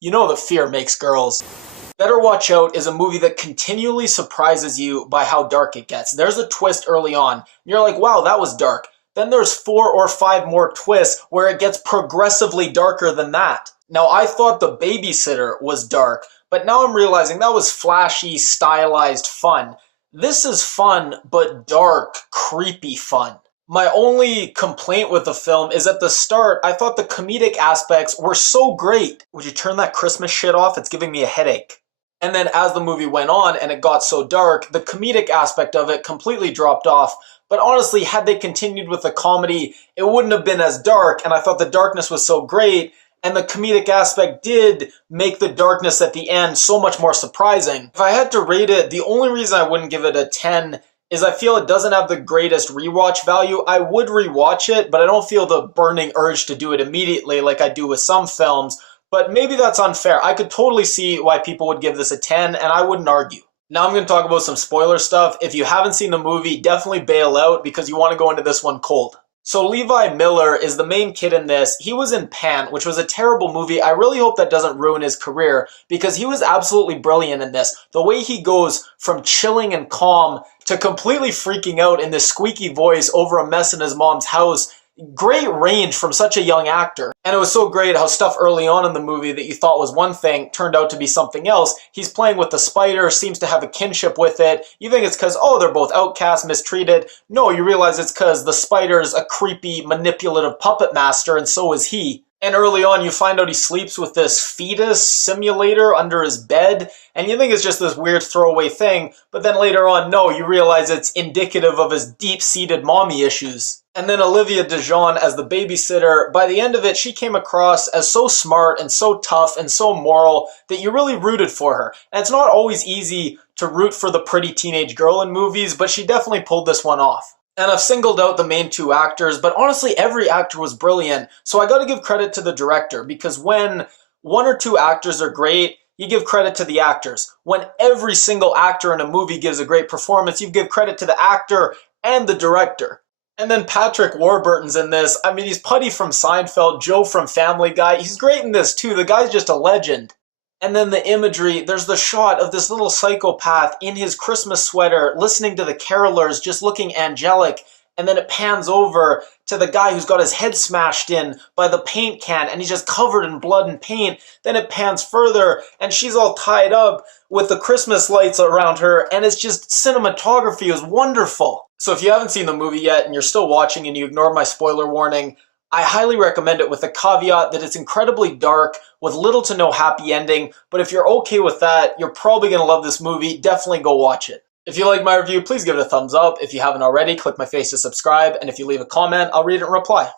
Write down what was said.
You know that fear makes girls. Better Watch Out is a movie that continually surprises you by how dark it gets. There's a twist early on, and you're like, wow, that was dark. Then there's 4 or 5 more twists where it gets progressively darker than that. Now, I thought The Babysitter was dark, but now I'm realizing that was flashy, stylized fun. This is fun, but dark, creepy fun. My only complaint with the film is at the start, I thought the comedic aspects were so great. Would you turn that Christmas shit off? It's giving me a headache. And then as the movie went on and it got so dark, the comedic aspect of it completely dropped off. But honestly, had they continued with the comedy, it wouldn't have been as dark, and I thought the darkness was so great, and the comedic aspect did make the darkness at the end so much more surprising. If I had to rate it, the only reason I wouldn't give it a 10 is I feel it doesn't have the greatest rewatch value. I would rewatch it, but I don't feel the burning urge to do it immediately like I do with some films. But maybe that's unfair. I could totally see why people would give this a 10, and I wouldn't argue. Now I'm going to talk about some spoiler stuff. If you haven't seen the movie, definitely bail out because you want to go into this one cold. So Levi Miller is the main kid in this. He was in Pan, which was a terrible movie. I really hope that doesn't ruin his career because he was absolutely brilliant in this. The way he goes from chilling and calm to completely freaking out in this squeaky voice over a mess in his mom's house. Great range from such a young actor. And it was so great how stuff early on in the movie that you thought was one thing turned out to be something else. He's playing with the spider, seems to have a kinship with it. You think it's because, oh, they're both outcasts, mistreated. No, you realize it's because the spider's a creepy, manipulative puppet master, and so is he. And early on, you find out he sleeps with this fetus simulator under his bed, and you think it's just this weird throwaway thing, but then later on, no, you realize it's indicative of his deep-seated mommy issues. And then Olivia DeJonge as the babysitter, by the end of it, she came across as so smart and so tough and so moral that you really rooted for her. And it's not always easy to root for the pretty teenage girl in movies, but she definitely pulled this one off. And I've singled out the main 2 actors, but honestly, every actor was brilliant. So I gotta give credit to the director, because when 1 or 2 actors are great, you give credit to the actors. When every single actor in a movie gives a great performance, you give credit to the actor and the director. And then Patrick Warburton's in this. I mean, he's Putty from Seinfeld, Joe from Family Guy. He's great in this too. The guy's just a legend. And then the imagery, there's the shot of this little psychopath in his Christmas sweater, listening to the carolers, just looking angelic. And then it pans over to the guy who's got his head smashed in by the paint can, and he's just covered in blood and paint. Then it pans further, and she's all tied up with the Christmas lights around her, and it's just cinematography is wonderful. So if you haven't seen the movie yet, and you're still watching and you ignored my spoiler warning, I highly recommend it with the caveat that it's incredibly dark with little to no happy ending, but if you're okay with that, you're probably going to love this movie. Definitely go watch it. If you like my review, please give it a thumbs up. If you haven't already, click my face to subscribe, and if you leave a comment, I'll read it and reply.